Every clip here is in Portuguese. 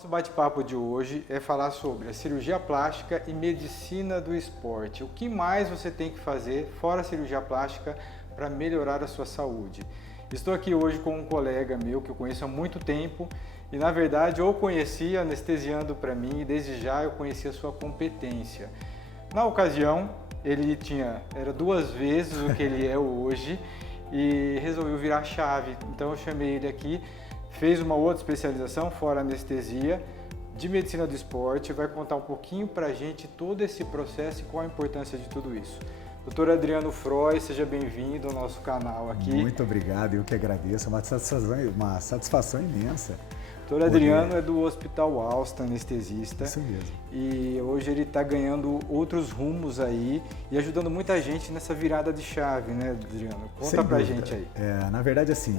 Nosso bate-papo de hoje é falar sobre a cirurgia plástica e medicina do esporte. O que mais você tem que fazer fora a cirurgia plástica para melhorar a sua saúde? Estou aqui hoje com um colega meu que eu conheço há muito tempo e, na verdade, eu conheci anestesiando para mim e desde já eu conheci a sua competência. Na ocasião, ele era 2 vezes o que ele é hoje e resolveu virar a chave. Então eu chamei ele aqui, fez uma outra especialização fora anestesia de medicina do esporte, vai contar um pouquinho para a gente todo esse processo e qual a importância de tudo isso. Doutor Adriano Froy, seja bem-vindo ao nosso canal aqui. Muito obrigado, eu que agradeço, uma satisfação imensa. Doutor Adriano é do Hospital Alsta, anestesista. Isso mesmo. E hoje ele está ganhando outros rumos aí e ajudando muita gente nessa virada de chave, né, Adriano? Conta pra gente aí. Na verdade, assim,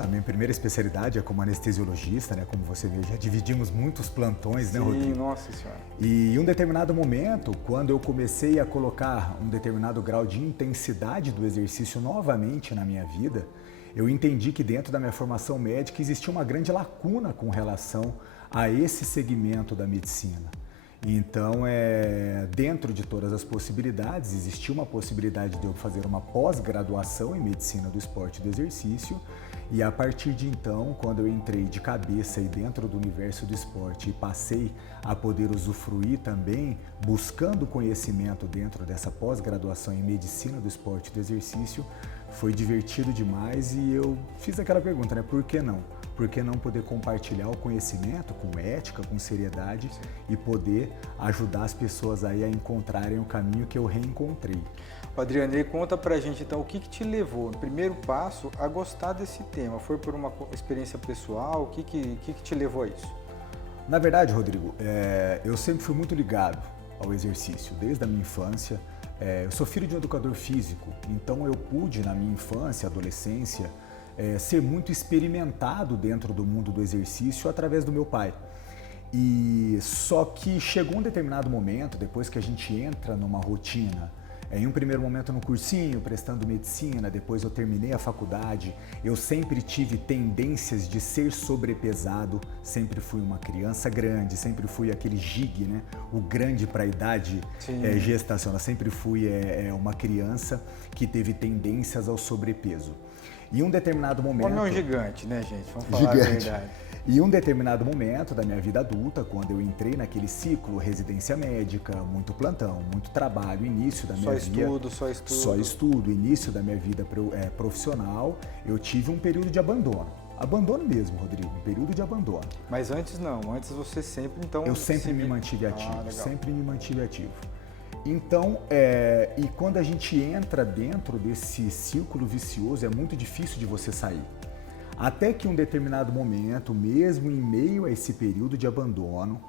a minha primeira especialidade é como anestesiologista, né? Como você vê, já dividimos muitos plantões, né, Rodrigo? Sim, nossa senhora. E em um determinado momento, quando eu comecei a colocar um determinado grau de intensidade do exercício novamente na minha vida, eu entendi que dentro da minha formação médica existia uma grande lacuna com relação a esse segmento da medicina. Então, dentro de todas as possibilidades, existia uma possibilidade de eu fazer uma pós-graduação em medicina do esporte e do exercício. E a partir de então, quando eu entrei de cabeça aí dentro do universo do esporte e passei a poder usufruir também, buscando conhecimento dentro dessa pós-graduação em medicina do esporte e do exercício, foi divertido demais e eu fiz aquela pergunta, né? Por que não? Por que não poder compartilhar o conhecimento com ética, com seriedade e poder ajudar as pessoas aí a encontrarem o caminho que eu reencontrei? Adriano, conta pra gente então o que te levou, no primeiro passo, a gostar desse tema? Foi por uma experiência pessoal? O que te levou a isso? Na verdade, Rodrigo, eu sempre fui muito ligado ao exercício, desde a minha infância. Eu sou filho de um educador físico, então eu pude, na minha infância, adolescência, ser muito experimentado dentro do mundo do exercício através do meu pai. E só que chegou um determinado momento, depois que a gente entra numa rotina, em um primeiro momento no cursinho, prestando medicina, depois eu terminei a faculdade, eu sempre tive tendências de ser sobrepesado, sempre fui uma criança grande, sempre fui aquele gig, né? O grande para a idade gestacional, sempre fui uma criança que teve tendências ao sobrepeso. E um determinado momento... Homem é um gigante, né, gente? Vamos falar a verdade. E um determinado momento da minha vida adulta, quando eu entrei naquele ciclo, residência médica, muito plantão, muito trabalho, início da minha vida... Só estudo, início da minha vida profissional, eu tive um período de abandono. Abandono mesmo, Rodrigo, um período de abandono. Mas antes não, antes você sempre, então... Eu sempre me mantive ativo, sempre me mantive ativo. Então, e quando a gente entra dentro desse círculo vicioso, é muito difícil de você sair. Até que em um determinado momento, mesmo em meio a esse período de abandono,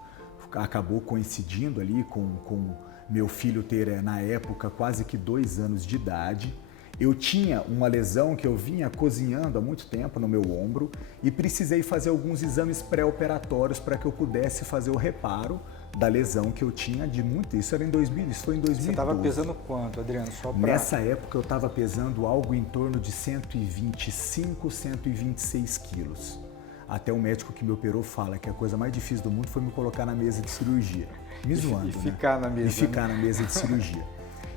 acabou coincidindo ali com meu filho ter, na época, quase que 2 anos de idade. Eu tinha uma lesão que eu vinha cozinhando há muito tempo no meu ombro e precisei fazer alguns exames pré-operatórios para que eu pudesse fazer o reparo da lesão que eu tinha de muito. Isso foi em 2012. Você estava pesando quanto, Adriano? Nessa época eu estava pesando algo em torno de 125, 126 quilos. Até o médico que me operou fala que a coisa mais difícil do mundo foi me colocar na mesa de cirurgia. Me zoando, E ficar na mesa. E ficar na mesa de cirurgia.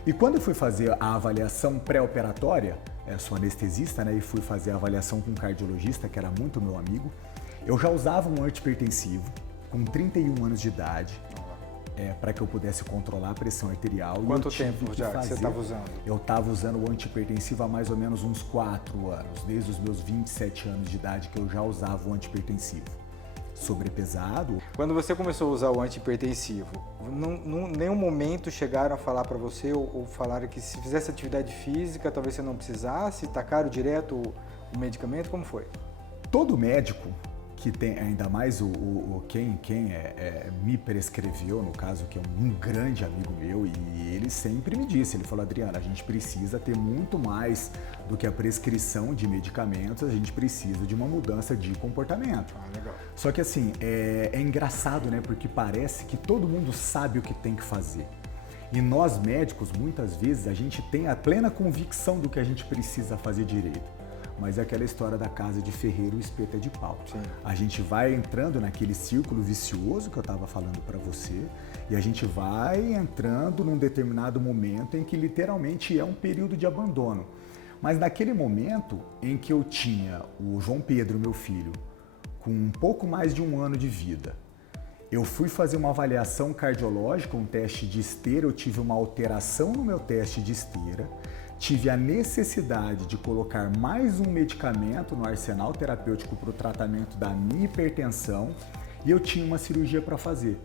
E quando eu fui fazer a avaliação pré-operatória, eu sou anestesista, né? E fui fazer a avaliação com um cardiologista, que era muito meu amigo, eu já usava um antihipertensivo com 31 anos de idade, para que eu pudesse controlar a pressão arterial. Quanto tempo já que você estava usando? Eu estava usando o antihipertensivo há mais ou menos uns 4 anos, desde os meus 27 anos de idade que eu já usava o antihipertensivo. Sobrepesado. Quando você começou a usar o antihipertensivo, em nenhum momento chegaram a falar para você ou falaram que se fizesse atividade física talvez você não precisasse, tacaram direto o medicamento? Como foi? Todo médico que tem, ainda mais quem me prescreveu, no caso, que é um grande amigo meu, e ele sempre me disse, ele falou: Adriano, a gente precisa ter muito mais do que a prescrição de medicamentos, a gente precisa de uma mudança de comportamento. Legal. Só que assim, é engraçado, né? Porque parece que todo mundo sabe o que tem que fazer. E nós médicos, muitas vezes, a gente tem a plena convicção do que a gente precisa fazer direito. mas é aquela história da casa de ferreiro, o espeto é de pau. Sim. A gente vai entrando naquele círculo vicioso que eu estava falando para você e a gente vai entrando num determinado momento em que literalmente é um período de abandono. Mas naquele momento em que eu tinha o João Pedro, meu filho, com um pouco mais de 1 ano de vida, eu fui fazer uma avaliação cardiológica, um teste de esteira, eu tive uma alteração no meu teste de esteira, tive a necessidade de colocar mais um medicamento no arsenal terapêutico para o tratamento da minha hipertensão e eu tinha uma cirurgia para fazer.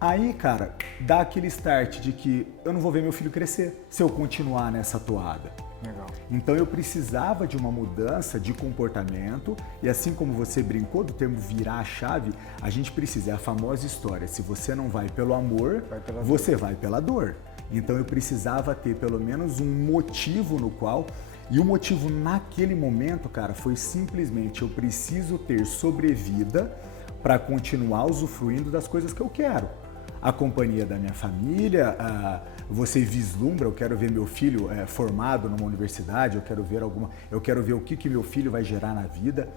Aí, cara, dá aquele start de que eu não vou ver meu filho crescer se eu continuar nessa toada. Legal. Então eu precisava de uma mudança de comportamento e assim como você brincou do termo virar a chave, a gente precisa, é a famosa história, se você não vai pelo amor, você vai pela dor. Então eu precisava ter pelo menos um motivo no qual, e o motivo naquele momento, cara, foi simplesmente eu preciso ter sobrevida para continuar usufruindo das coisas que eu quero. A companhia da minha família, você vislumbra, eu quero ver meu filho formado numa universidade, eu quero ver o que meu filho vai gerar na vida,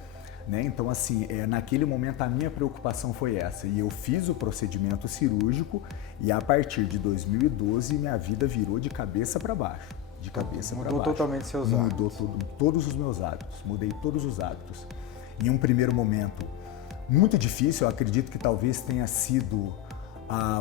né? Então assim, naquele momento a minha preocupação foi essa, e eu fiz o procedimento cirúrgico e a partir de 2012 minha vida virou de cabeça para baixo, de cabeça para baixo. Mudou totalmente seus hábitos. Mudou todos os meus hábitos, mudei todos os hábitos. Em um primeiro momento muito difícil, eu acredito que talvez tenha sido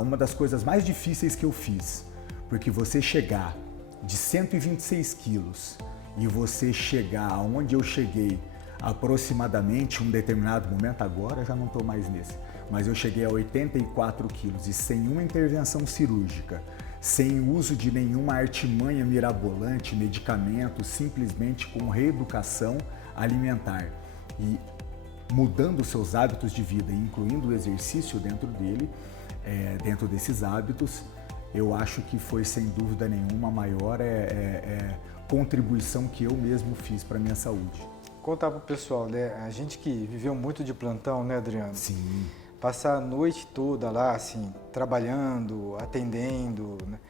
uma das coisas mais difíceis que eu fiz, porque você chegar de 126 quilos e você chegar aonde eu cheguei aproximadamente um determinado momento, agora já não estou mais nesse, mas eu cheguei a 84 quilos e sem uma intervenção cirúrgica, sem uso de nenhuma artimanha mirabolante, medicamento, simplesmente com reeducação alimentar e mudando seus hábitos de vida, incluindo o exercício dentro dele, dentro desses hábitos, eu acho que foi sem dúvida nenhuma a maior contribuição que eu mesmo fiz para a minha saúde. Contar para o pessoal, né? A gente que viveu muito de plantão, né, Adriano? Sim. Passar a noite toda lá, assim, trabalhando, atendendo, né?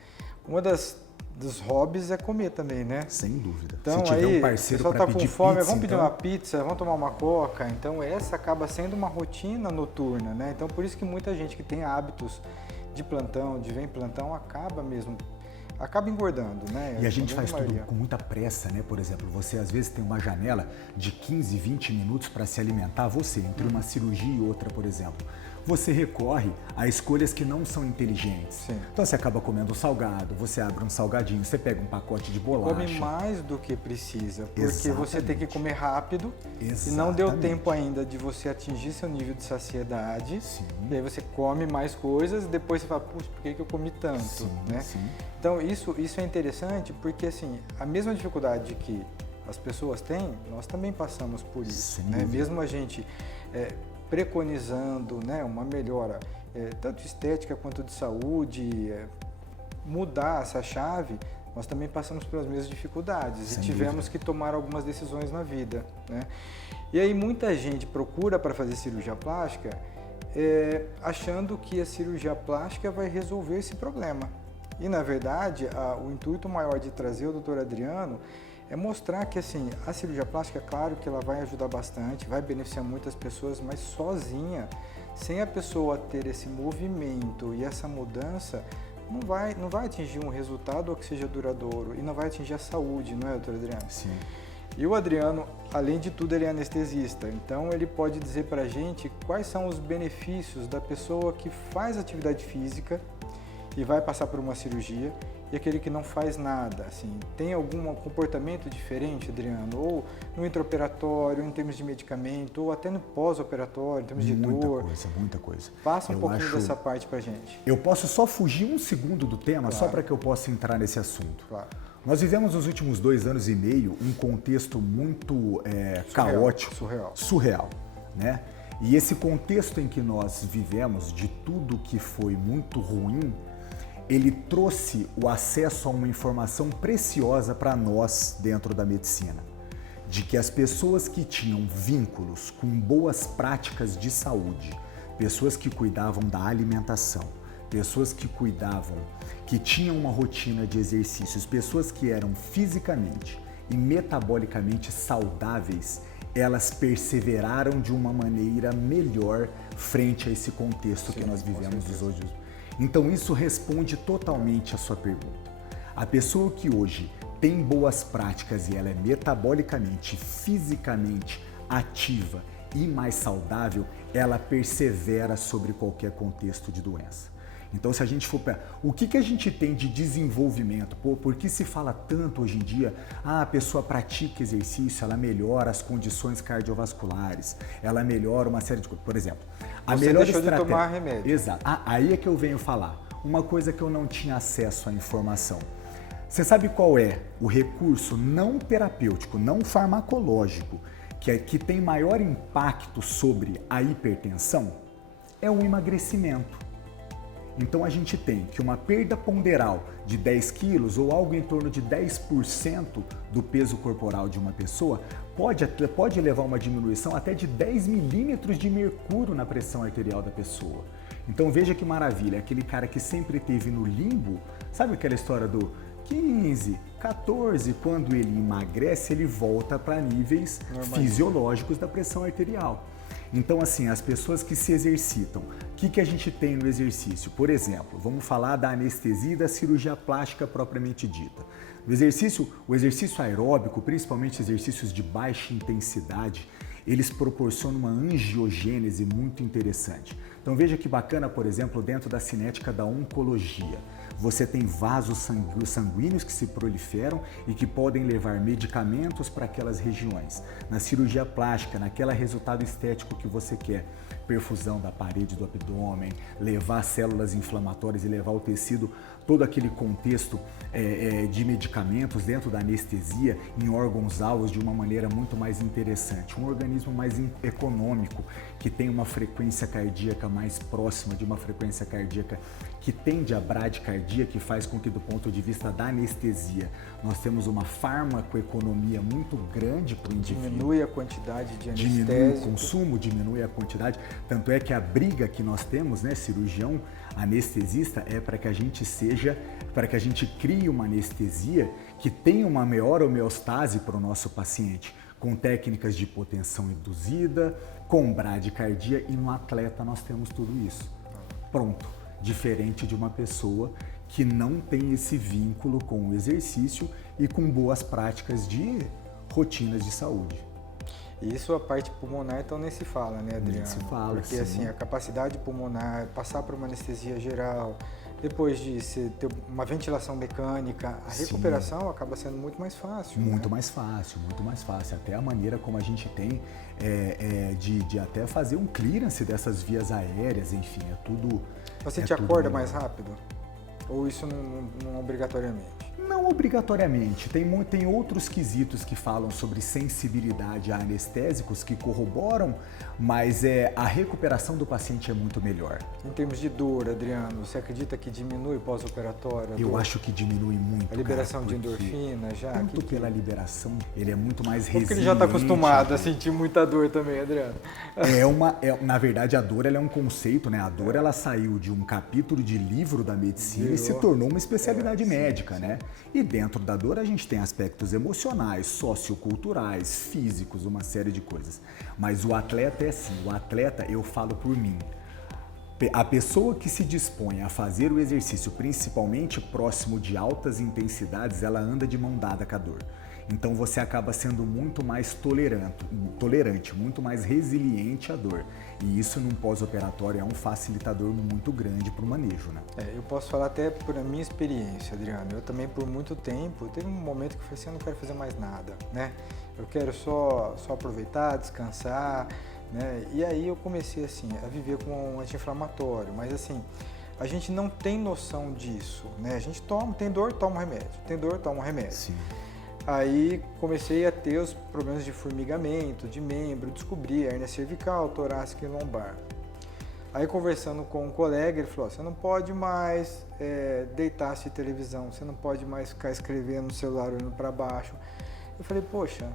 Dos hobbies é comer também, né? Sem dúvida. Então, se tiver aí, um parceiro para pedir com fome, pizza, vamos pedir uma pizza, vamos tomar uma coca. Então, essa acaba sendo uma rotina noturna, né? Então, por isso que muita gente que tem hábitos de plantão, de vem plantão, acaba engordando, né? E a gente faz tudo com muita pressa, né? Por exemplo, você às vezes tem uma janela de 15, 20 minutos para se alimentar, entre uma cirurgia e outra, por exemplo. Você recorre a escolhas que não são inteligentes. Sim. Então você acaba comendo salgado, você abre um salgadinho, você pega um pacote de bolacha. Come mais do que precisa, porque Exatamente. você tem que comer rápido. Exatamente. E não deu tempo ainda de você atingir seu nível de saciedade. Sim. E aí você come mais coisas e depois você fala, puxa, por que eu comi tanto? Sim, né? sim. Então isso é interessante porque assim, a mesma dificuldade que as pessoas têm, nós também passamos por isso. Né? Mesmo a gente preconizando, né, uma melhora tanto estética quanto de saúde, mudar essa chave, nós também passamos pelas mesmas dificuldades. Sem e tivemos dúvida. que tomar algumas decisões na vida. Né? E aí muita gente procura para fazer cirurgia plástica achando que a cirurgia plástica vai resolver esse problema. E na verdade, o intuito maior de trazer o Dr. Adriano é mostrar que assim, a cirurgia plástica, claro que ela vai ajudar bastante, vai beneficiar muitas pessoas, mas sozinha, sem a pessoa ter esse movimento e essa mudança, não vai atingir um resultado que seja duradouro e não vai atingir a saúde, não é, doutor Adriano? Sim. E o Adriano, além de tudo, ele é anestesista, então ele pode dizer pra gente quais são os benefícios da pessoa que faz atividade física e vai passar por uma cirurgia e aquele que não faz nada, assim, tem algum comportamento diferente, Adriano? Ou no intraoperatório, em termos de medicamento, ou até no pós-operatório, em termos de dor? Muita coisa. Passa um pouquinho dessa parte pra gente. Eu posso só fugir um segundo do tema, Claro. só para que eu possa entrar nesse assunto. Claro. Nós vivemos nos últimos 2 anos e meio um contexto muito caótico, surreal, né? E esse contexto em que nós vivemos, de tudo que foi muito ruim, ele trouxe o acesso a uma informação preciosa para nós dentro da medicina, de que as pessoas que tinham vínculos com boas práticas de saúde, pessoas que cuidavam da alimentação, pessoas que cuidavam, que tinham uma rotina de exercícios, pessoas que eram fisicamente e metabolicamente saudáveis, elas perseveraram de uma maneira melhor frente a esse contexto que nós vivemos hoje. Então isso responde totalmente a sua pergunta. A pessoa que hoje tem boas práticas e ela é metabolicamente, fisicamente ativa e mais saudável, ela persevera sobre qualquer contexto de doença. Então, se a gente for para o que a gente tem de desenvolvimento, por que se fala tanto hoje em dia, a pessoa pratica exercício, ela melhora as condições cardiovasculares, ela melhora uma série de coisas. Por exemplo, a Você melhor deixou estratégia. de tomar remédio. Exato. Aí é que eu venho falar. Uma coisa que eu não tinha acesso à informação. Você sabe qual é o recurso não terapêutico, não farmacológico, que tem maior impacto sobre a hipertensão? É o emagrecimento. Então a gente tem que uma perda ponderal de 10 quilos ou algo em torno de 10% do peso corporal de uma pessoa pode levar a uma diminuição até de 10 milímetros de mercúrio na pressão arterial da pessoa. Então veja que maravilha, aquele cara que sempre esteve no limbo, sabe aquela história do 15, 14, quando ele emagrece, ele volta para níveis fisiológicos da pressão arterial. Então, assim, as pessoas que se exercitam, o que a gente tem no exercício? Por exemplo, vamos falar da anestesia e da cirurgia plástica propriamente dita. O exercício aeróbico, principalmente exercícios de baixa intensidade, eles proporcionam uma angiogênese muito interessante. Então veja que bacana, por exemplo, dentro da cinética da oncologia. Você tem vasos sanguíneos que se proliferam e que podem levar medicamentos para aquelas regiões. Na cirurgia plástica, naquele resultado estético que você quer, perfusão da parede do abdômen, levar células inflamatórias e levar o tecido, todo aquele contexto de medicamentos dentro da anestesia em órgãos-alvos de uma maneira muito mais interessante. Um organismo mais econômico, que tem uma frequência cardíaca mais próxima de uma frequência cardíaca que tende a bradicardia, que faz com que, do ponto de vista da anestesia, nós temos uma farmacoeconomia muito grande para o indivíduo. Diminui a quantidade de anestésico. Diminui o consumo, diminui a quantidade. Tanto é que a briga que nós temos, né, cirurgião, anestesista, é para que a gente crie uma anestesia que tenha uma maior homeostase para o nosso paciente, com técnicas de hipotensão induzida, com bradicardia, e no atleta nós temos tudo isso. Pronto. Diferente de uma pessoa que não tem esse vínculo com o exercício e com boas práticas de rotinas de saúde. Isso a parte pulmonar então nem se fala, né, Adriano? Nem se fala, porque sim. Assim, a capacidade pulmonar, passar por uma anestesia geral, depois de ter uma ventilação mecânica, a recuperação acaba sendo muito mais fácil. Muito né? mais fácil, muito mais fácil. Até a maneira como a gente tem de até fazer um clearance dessas vias aéreas, enfim, é tudo... Você te acorda mais rápido? Ou isso não obrigatoriamente? Não obrigatoriamente. Tem outros quesitos que falam sobre sensibilidade a anestésicos que corroboram, mas a recuperação do paciente é muito melhor. Em termos de dor, Adriano, você acredita que diminui pós-operatório? Eu acho que diminui muito. A liberação de endorfina já? Tanto pela liberação, ele é muito mais resiliente. Porque ele já está acostumado a sentir muita dor também, Adriano. Na verdade, a dor ela é um conceito, né? A dor ela saiu de um capítulo de livro da medicina e se tornou uma especialidade médica, né? E dentro da dor a gente tem aspectos emocionais, socioculturais, físicos, uma série de coisas. Mas o atleta é assim, o atleta, eu falo por mim, a pessoa que se dispõe a fazer o exercício, principalmente próximo de altas intensidades, ela anda de mão dada com a dor. Então você acaba sendo muito mais tolerante, muito mais resiliente à dor. E isso num pós-operatório é um facilitador muito grande para o manejo, né? Eu posso falar até por a minha experiência, Adriano. Eu também por muito tempo, teve um momento que eu falei assim, eu não quero fazer mais nada, né? Eu quero só aproveitar, descansar, né? E aí eu comecei assim, a viver com um anti-inflamatório, mas assim, a gente não tem noção disso, né? A gente tem dor, toma um remédio, tem dor, toma um remédio. Sim. Aí comecei a ter os problemas de formigamento, de membro, descobri a hérnia cervical, torácica e lombar. Aí conversando com um colega, ele falou, você não pode mais deitar assistir televisão, você não pode mais ficar escrevendo no celular olhando para baixo. Eu falei, poxa,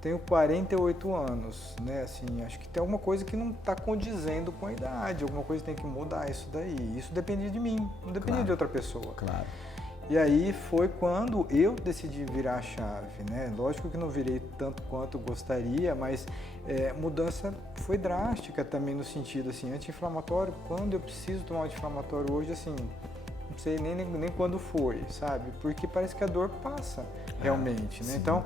tenho 48 anos, né? Assim, acho que tem alguma coisa que não está condizendo com a idade, alguma coisa tem que mudar isso daí. Isso dependia de mim, não dependia de outra pessoa. Claro. E aí foi quando eu decidi virar a chave, né? Lógico que não virei tanto quanto gostaria, mas mudança foi drástica também no sentido assim, anti-inflamatório, quando eu preciso tomar um anti-inflamatório hoje, assim, não sei nem quando foi, sabe? Porque parece que a dor passa realmente, né? Sim. Então,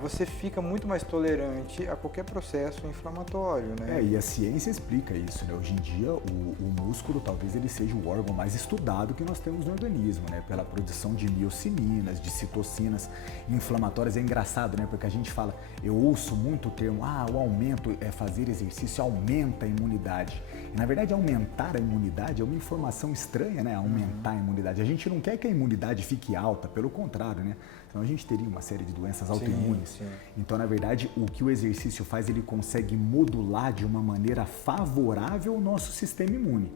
você fica muito mais tolerante a qualquer processo inflamatório, né? E a ciência explica isso, né? Hoje em dia, o músculo talvez ele seja o órgão mais estudado que nós temos no organismo, né? Pela produção de miocininas, de citocinas inflamatórias. É engraçado, né? Porque a gente fala, eu ouço muito o termo, o aumento, fazer exercício aumenta a imunidade. E, na verdade, aumentar a imunidade é uma informação estranha, né? Aumentar a imunidade. A gente não quer que a imunidade fique alta, pelo contrário, né? Senão a gente teria uma série de doenças autoimunes. Sim. Então, na verdade, o que o exercício faz, ele consegue modular de uma maneira favorável o nosso sistema imune.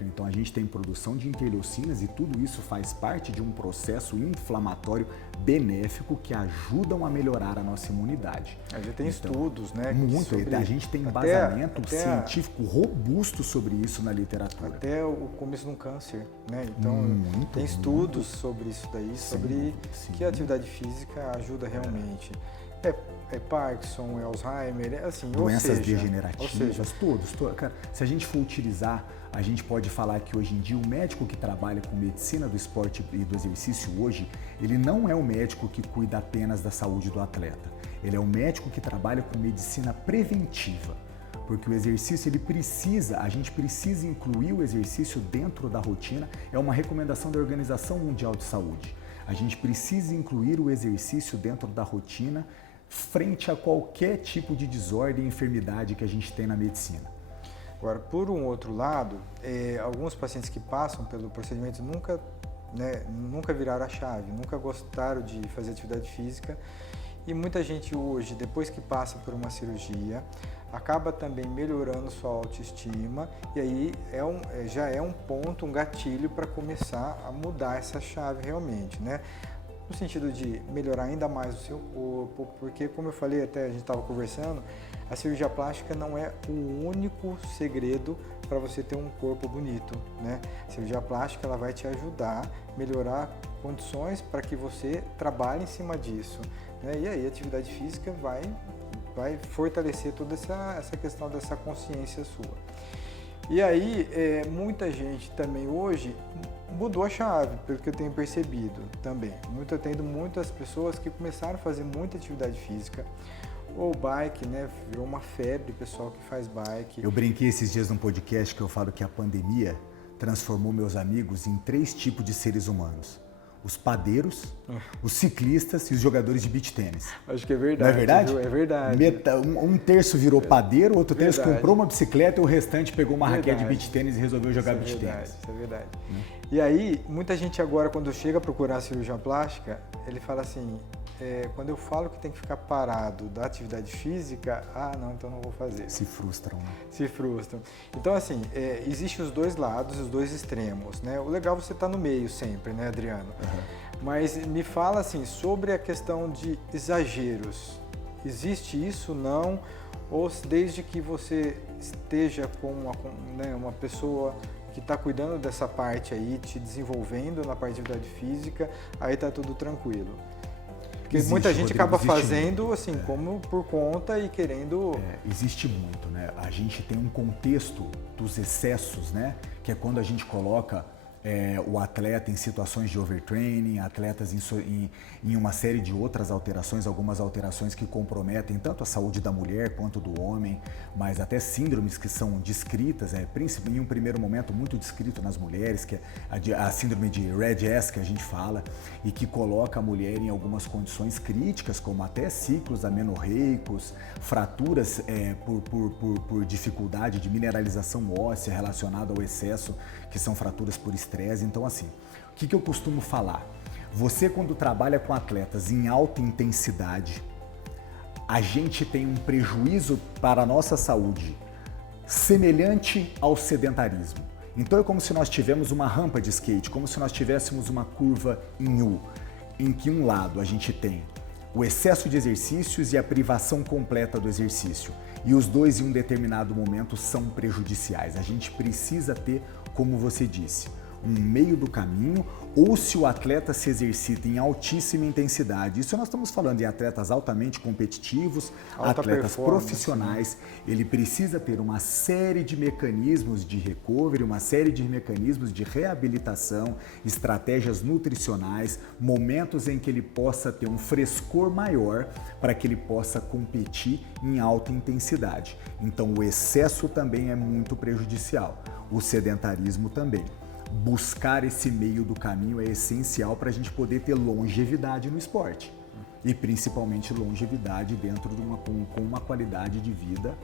Então, a gente tem produção de interleucinas e tudo isso faz parte de um processo inflamatório benéfico que ajudam a melhorar a nossa imunidade. A gente tem estudos, né? Muito. A gente tem embasamento científico robusto sobre isso na literatura. Até o começo do câncer, né? Então, tem estudos sobre isso daí, sobre que a atividade física ajuda realmente. Parkinson, Alzheimer, assim, doenças degenerativas, todos. Cara, se a gente for utilizar, a gente pode falar que hoje em dia o médico que trabalha com medicina do esporte e do exercício hoje, ele não é o médico que cuida apenas da saúde do atleta. Ele é o médico que trabalha com medicina preventiva. Porque o exercício, a gente precisa incluir o exercício dentro da rotina, é uma recomendação da Organização Mundial de Saúde. A gente precisa incluir o exercício dentro da rotina frente a qualquer tipo de desordem e enfermidade que a gente tem na medicina. Agora, por um outro lado, alguns pacientes que passam pelo procedimento nunca viraram a chave, nunca gostaram de fazer atividade física e muita gente hoje, depois que passa por uma cirurgia, acaba também melhorando sua autoestima e aí já é um ponto, um gatilho para começar a mudar essa chave realmente, né? No sentido de melhorar ainda mais o seu corpo, porque como eu falei até, a gente estava conversando, a cirurgia plástica não é o único segredo para você ter um corpo bonito, né? A cirurgia plástica ela vai te ajudar a melhorar condições para que você trabalhe em cima disso, né? E aí a atividade física vai fortalecer toda essa questão dessa consciência sua. E aí, muita gente também hoje mudou a chave, pelo que eu tenho percebido também. Eu tenho muitas pessoas que começaram a fazer muita atividade física, ou bike, né? Virou uma febre, pessoal que faz bike. Eu brinquei esses dias num podcast que eu falo que a pandemia transformou meus amigos em 3 tipos de seres humanos. Os padeiros, os ciclistas e os jogadores de beach tênis. Acho que é verdade. Não é verdade? Viu? É verdade. Um terço virou padeiro, outro terço verdade. comprou uma bicicleta e o restante pegou uma raquete de beach tênis e resolveu jogar beach tênis. Isso é verdade. E aí, muita gente agora, quando chega a procurar cirurgia plástica, ele fala assim, quando eu falo que tem que ficar parado da atividade física, não, então não vou fazer. Se frustram, né? Se frustram. Então, assim, existem os dois lados, os dois extremos, né? O legal é você estar no meio sempre, né, Adriano? Mas me fala, assim, sobre a questão de exageros. Existe isso, não? Ou desde que você esteja com uma pessoa que está cuidando dessa parte aí, te desenvolvendo na parte de atividade física, aí está tudo tranquilo? Porque muita gente acaba fazendo assim, como por conta e querendo... Existe muito, né? A gente tem um contexto dos excessos, né? Que é quando a gente coloca o atleta em situações de overtraining, atletas em uma série de outras alterações, algumas alterações que comprometem tanto a saúde da mulher quanto do homem, mas até síndromes que são descritas, em um primeiro momento muito descrito nas mulheres, que é a síndrome de Red S que a gente fala, e que coloca a mulher em algumas condições críticas, como até ciclos amenorreicos, fraturas por dificuldade de mineralização óssea relacionada ao excesso, que são fraturas por estresse. Então, assim, o que eu costumo falar? Você, quando trabalha com atletas em alta intensidade, a gente tem um prejuízo para a nossa saúde semelhante ao sedentarismo. Então, é como se nós tivéssemos uma rampa de skate, como se nós tivéssemos uma curva em U, em que um lado a gente tem o excesso de exercícios e a privação completa do exercício. E os dois, em um determinado momento, são prejudiciais. A gente precisa ter, como você disse, um meio do caminho ou se o atleta se exercita em altíssima intensidade. Isso nós estamos falando em atletas altamente competitivos, atletas profissionais. Ele precisa ter uma série de mecanismos de recovery, uma série de mecanismos de reabilitação, estratégias nutricionais, momentos em que ele possa ter um frescor maior para que ele possa competir em alta intensidade. Então o excesso também é muito prejudicial, o sedentarismo também. Buscar esse meio do caminho é essencial para a gente poder ter longevidade no esporte e principalmente longevidade dentro de com uma qualidade de vida.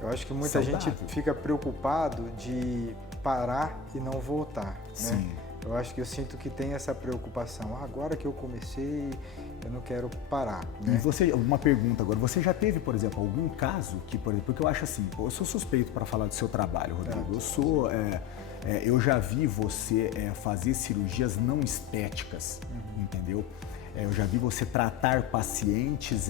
Eu acho que muita gente fica preocupado de parar e não voltar, Sim. Né? Eu acho que eu sinto que tem essa preocupação. Agora que eu comecei, eu não quero parar. Né? E você, uma pergunta agora, você já teve, por exemplo, algum caso que, por exemplo, porque eu acho assim, eu sou suspeito para falar do seu trabalho, Rodrigo. Eu já vi você fazer cirurgias não estéticas, entendeu? Eu já vi você tratar pacientes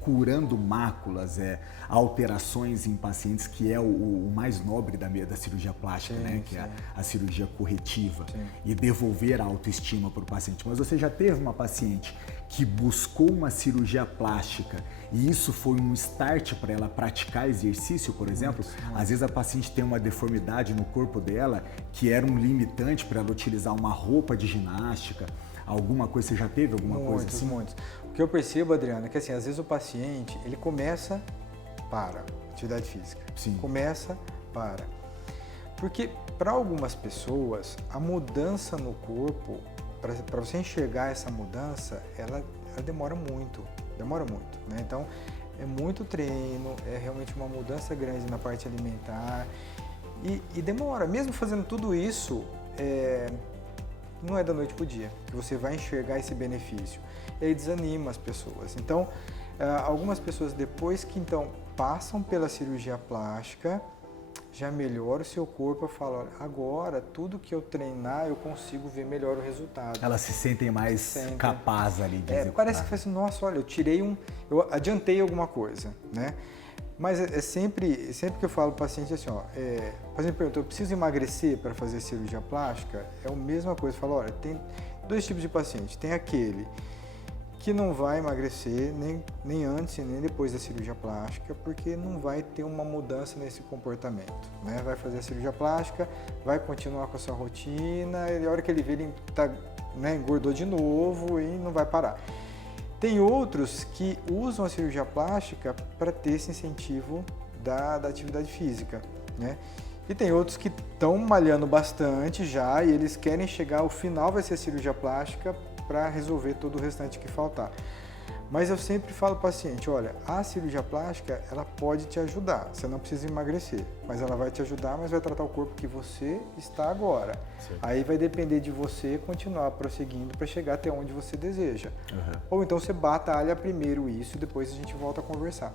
curando máculas, alterações em pacientes, que é o mais nobre da cirurgia plástica, sim, né? Que é a cirurgia corretiva, sim, e devolver a autoestima para o paciente. Mas você já teve uma paciente que buscou uma cirurgia plástica e isso foi um start para ela praticar exercício, por exemplo? Às vezes a paciente tem uma deformidade no corpo dela que era um limitante para ela utilizar uma roupa de ginástica. Alguma coisa, você já teve alguma coisa assim? Muitos. O que eu percebo, Adriano, é que assim, às vezes o paciente, ele começa, para, atividade física. Sim. Começa, para. Porque para algumas pessoas, a mudança no corpo, para você enxergar essa mudança, ela demora muito, né? Então, é muito treino, é realmente uma mudança grande na parte alimentar e demora. Mesmo fazendo tudo isso, não é da noite para o dia que você vai enxergar esse benefício. E aí desanima as pessoas. Então, algumas pessoas depois que então passam pela cirurgia plástica, já melhora o seu corpo, fala, olha, agora tudo que eu treinar eu consigo ver melhor o resultado. Elas se sentem mais capazes ali de executar. Parece que foi assim, nossa, olha, eu adiantei alguma coisa, né? Mas sempre que eu falo para o paciente assim, o paciente pergunta, eu preciso emagrecer para fazer cirurgia plástica? É a mesma coisa, eu falo, olha, tem dois tipos de paciente, tem aquele que não vai emagrecer nem antes e nem depois da cirurgia plástica, porque não vai ter uma mudança nesse comportamento, né? Vai fazer a cirurgia plástica, vai continuar com a sua rotina, e a hora que ele vê, ele engordou de novo e não vai parar. Tem outros que usam a cirurgia plástica para ter esse incentivo da atividade física, né? E tem outros que estão malhando bastante já e eles querem chegar ao final, vai ser a cirurgia plástica para resolver todo o restante que faltar. Mas eu sempre falo para o paciente, olha, a cirurgia plástica, ela pode te ajudar, você não precisa emagrecer, mas ela vai te ajudar, mas vai tratar o corpo que você está agora. Sim. Aí vai depender de você continuar prosseguindo para chegar até onde você deseja. Uhum. Ou então você batalha primeiro isso e depois a gente volta a conversar.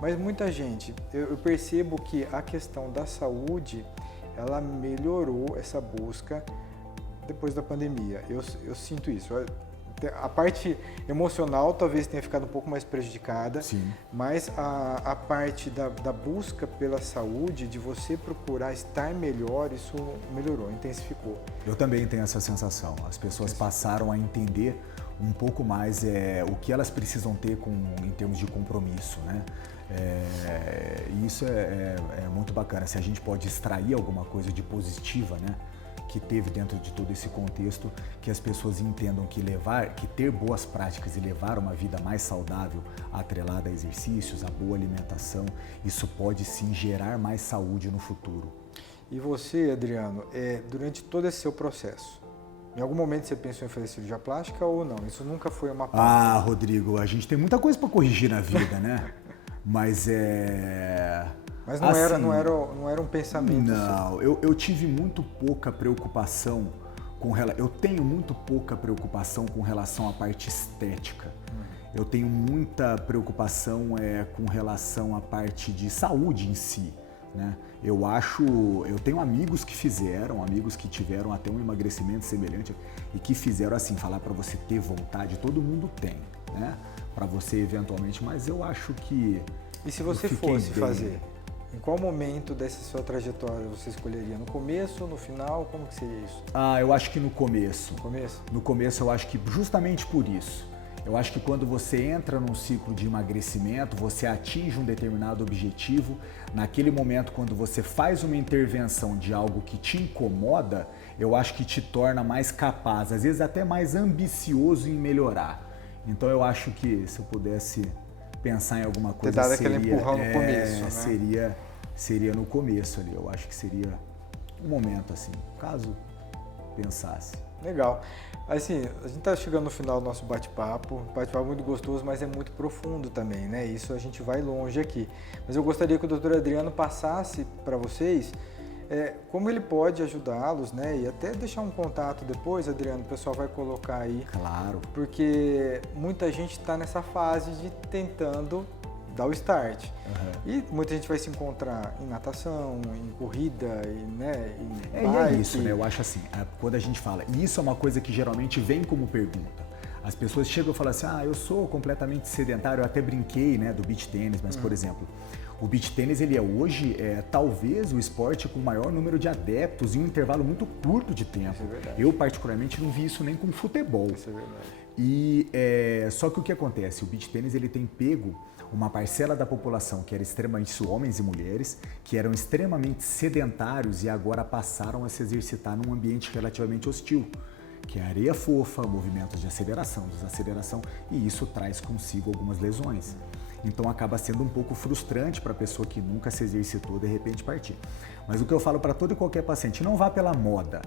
Mas muita gente, eu percebo que a questão da saúde, ela melhorou essa busca depois da pandemia. Eu sinto isso. A parte emocional talvez tenha ficado um pouco mais prejudicada, sim, mas a parte da busca pela saúde, de você procurar estar melhor, isso melhorou, intensificou. Eu também tenho essa sensação. As pessoas passaram a entender um pouco mais o que elas precisam ter em termos de compromisso, né? Isso é muito bacana. Se a gente pode extrair alguma coisa de positiva, né, que teve dentro de todo esse contexto, que as pessoas entendam que ter boas práticas e levar uma vida mais saudável, atrelada a exercícios, a boa alimentação, isso pode sim gerar mais saúde no futuro. E você, Adriano, durante todo esse seu processo, em algum momento você pensou em fazer cirurgia plástica ou não? Isso nunca foi uma parte? Ah, Rodrigo, a gente tem muita coisa para corrigir na vida, né? Mas Mas não, assim, não era um pensamento? Não, eu tive muito pouca preocupação eu tenho muito pouca preocupação com relação à parte estética. Eu tenho muita preocupação com relação à parte de saúde em si, né? Eu tenho amigos que tiveram até um emagrecimento semelhante e que fizeram assim, falar para você ter vontade, todo mundo tem, né? Para você eventualmente, mas eu acho que... E se você fosse fazer? Em qual momento dessa sua trajetória você escolheria? No começo ou no final? Como que seria isso? Eu acho que no começo. No começo? No começo eu acho que justamente por isso. Eu acho que quando você entra num ciclo de emagrecimento, você atinge um determinado objetivo, naquele momento quando você faz uma intervenção de algo que te incomoda, eu acho que te torna mais capaz, às vezes até mais ambicioso em melhorar. Então eu acho que se eu pudesse pensar em alguma coisa, ter dado aquele empurrão no começo, né? Seria no começo ali, eu acho que seria um momento assim, caso pensasse. Legal. Assim, a gente está chegando no final do nosso bate-papo muito gostoso, mas é muito profundo também, né? Isso a gente vai longe aqui. Mas eu gostaria que o Dr. Adriano passasse para vocês como ele pode ajudá-los, né? E até deixar um contato depois, Adriano, o pessoal vai colocar aí. Claro. Porque muita gente está nessa fase de tentando dar o start. Uhum. E muita gente vai se encontrar em natação, em corrida, em bike. E é isso, né? Eu acho assim, quando a gente fala, e isso é uma coisa que geralmente vem como pergunta. As pessoas chegam e falam assim, eu sou completamente sedentário, eu até brinquei, né, do beach tênis, mas, por exemplo, o beach tênis, ele hoje talvez o esporte com o maior número de adeptos em um intervalo muito curto de tempo. Isso é verdade. Eu, particularmente, não vi isso nem com futebol. Isso é verdade. E só que o que acontece? O beach tênis, ele tem pego uma parcela da população que era extremamente homens e mulheres, que eram extremamente sedentários e agora passaram a se exercitar num ambiente relativamente hostil, que é areia fofa, movimentos de aceleração, desaceleração, e isso traz consigo algumas lesões. Então acaba sendo um pouco frustrante para a pessoa que nunca se exercitou de repente partir. Mas o que eu falo para todo e qualquer paciente, não vá pela moda.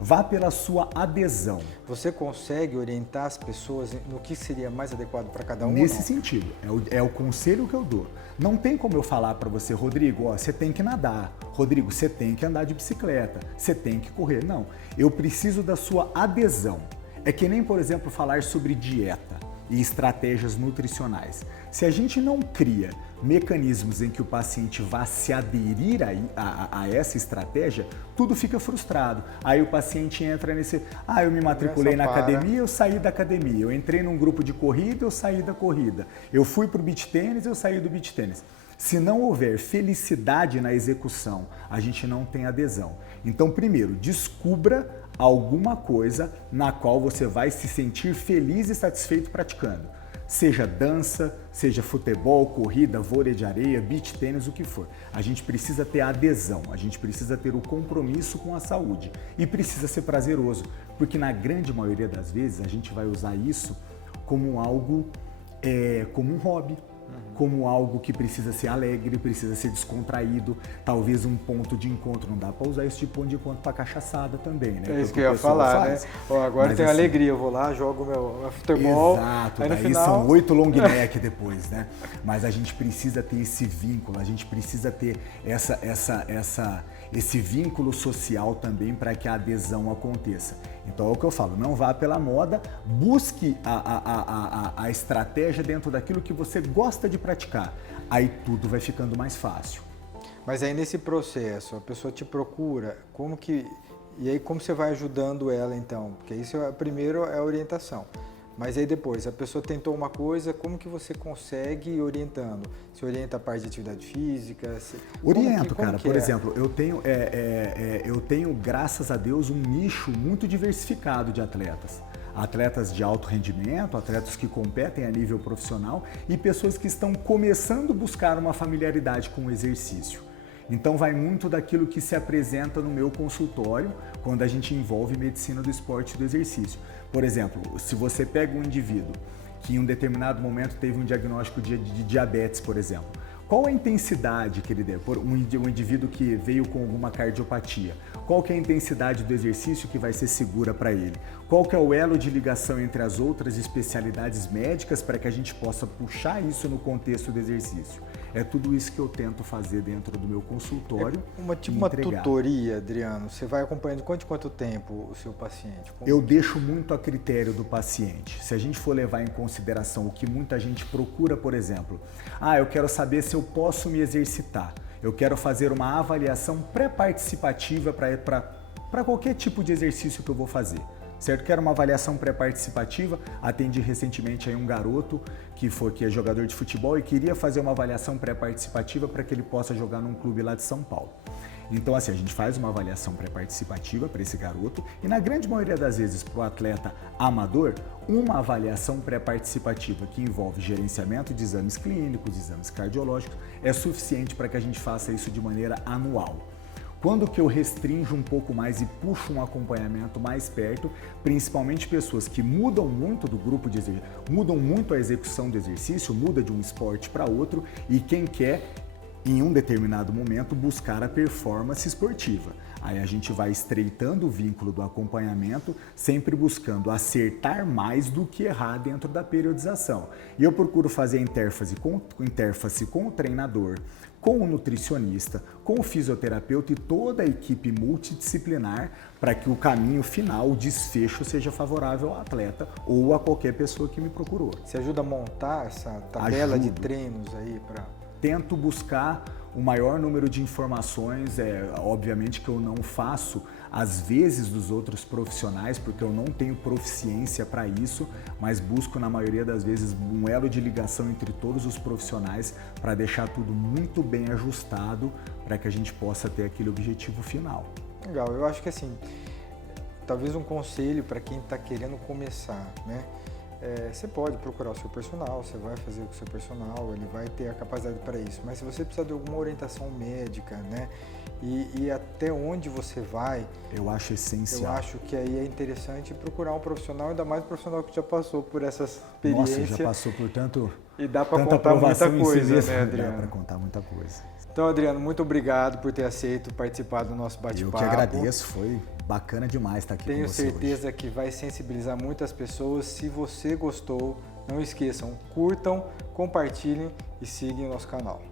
Vá pela sua adesão. Você consegue orientar as pessoas no que seria mais adequado para cada um? Nesse sentido, é o conselho que eu dou. Não tem como eu falar para você, Rodrigo, você tem que nadar. Rodrigo, você tem que andar de bicicleta. Você tem que correr. Não, eu preciso da sua adesão. É que nem, por exemplo, falar sobre dieta e estratégias nutricionais. Se a gente não cria mecanismos em que o paciente vá se aderir a essa estratégia, tudo fica frustrado. Aí o paciente entra nesse, eu me matriculei na academia, eu saí da academia. Eu entrei num grupo de corrida, eu saí da corrida. Eu fui para o beach tênis, eu saí do beach tênis. Se não houver felicidade na execução, a gente não tem adesão. Então, primeiro, descubra alguma coisa na qual você vai se sentir feliz e satisfeito praticando. Seja dança, seja futebol, corrida, vôlei de areia, beach tênis, o que for. A gente precisa ter adesão, a gente precisa ter o compromisso com a saúde e precisa ser prazeroso, porque na grande maioria das vezes a gente vai usar isso como algo, como um hobby, como algo que precisa ser alegre, precisa ser descontraído, talvez um ponto de encontro. Não dá para usar esse tipo de ponto de encontro para cachaçada também, né? É isso que eu ia falar, né? Agora tem assim, alegria, eu vou lá, jogo meu futebol. Exato, aí no daí final... são 8 long neck depois, né? Mas a gente precisa ter esse vínculo, a gente precisa ter esse vínculo social também para que a adesão aconteça. Então é o que eu falo, não vá pela moda, busque a estratégia dentro daquilo que você gosta de praticar. Aí tudo vai ficando mais fácil. Mas aí nesse processo, a pessoa te procura, e aí como você vai ajudando ela então? Porque isso primeiro é a orientação. Mas aí depois, a pessoa tentou uma coisa, como que você consegue ir orientando? Você orienta a parte de atividade física? Oriento, cara. Por exemplo, eu tenho, graças a Deus, um nicho muito diversificado de atletas. Atletas de alto rendimento, atletas que competem a nível profissional e pessoas que estão começando a buscar uma familiaridade com o exercício. Então vai muito daquilo que se apresenta no meu consultório quando a gente envolve medicina do esporte e do exercício. Por exemplo, se você pega um indivíduo que em um determinado momento teve um diagnóstico de diabetes, por exemplo, qual a intensidade que ele deu? Um indivíduo que veio com alguma cardiopatia, qual que é a intensidade do exercício que vai ser segura para ele? Qual que é o elo de ligação entre as outras especialidades médicas para que a gente possa puxar isso no contexto do exercício? É tudo isso que eu tento fazer dentro do meu consultório. Uma tutoria, Adriano, você vai acompanhando quanto tempo o seu paciente? Eu deixo muito a critério do paciente. Se a gente for levar em consideração o que muita gente procura, por exemplo, eu quero saber se eu posso me exercitar. Eu quero fazer uma avaliação pré-participativa para qualquer tipo de exercício que eu vou fazer. certo? Quero uma avaliação pré-participativa. Atendi recentemente aí um garoto que é jogador de futebol e queria fazer uma avaliação pré-participativa para que ele possa jogar num clube lá de São Paulo. Então, assim, a gente faz uma avaliação pré-participativa para esse garoto e, na grande maioria das vezes, para o atleta amador, uma avaliação pré-participativa que envolve gerenciamento de exames clínicos, exames cardiológicos, é suficiente para que a gente faça isso de maneira anual. Quando que eu restringo um pouco mais e puxo um acompanhamento mais perto, principalmente pessoas que mudam muito do grupo de exercício, mudam muito a execução do exercício, muda de um esporte para outro e quem quer em um determinado momento, buscar a performance esportiva. Aí a gente vai estreitando o vínculo do acompanhamento, sempre buscando acertar mais do que errar dentro da periodização. E eu procuro fazer a interface com o treinador, com o nutricionista, com o fisioterapeuta e toda a equipe multidisciplinar para que o caminho final, o desfecho, seja favorável ao atleta ou a qualquer pessoa que me procurou. Você ajuda a montar essa tabela de treinos aí para... Tento buscar o maior número de informações, obviamente que eu não faço às vezes dos outros profissionais, porque eu não tenho proficiência para isso, mas busco na maioria das vezes um elo de ligação entre todos os profissionais para deixar tudo muito bem ajustado para que a gente possa ter aquele objetivo final. Legal, eu acho que assim, talvez um conselho para quem está querendo começar, né? Você pode procurar o seu personal, você vai fazer com o seu personal, ele vai ter a capacidade para isso. Mas se você precisar de alguma orientação médica, né, e até onde você vai... Eu acho essencial. Eu acho que aí é interessante procurar um profissional, ainda mais um profissional que já passou por essa experiência. Nossa, já passou por tanto... E dá para contar muita coisa, né, Adriano? Dá para contar muita coisa. Então, Adriano, muito obrigado por ter aceito participar do nosso bate-papo. Eu que agradeço, foi bacana demais estar aqui com você hoje. Tenho certeza que vai sensibilizar muitas pessoas. Se você gostou, não esqueçam, curtam, compartilhem e sigam o nosso canal.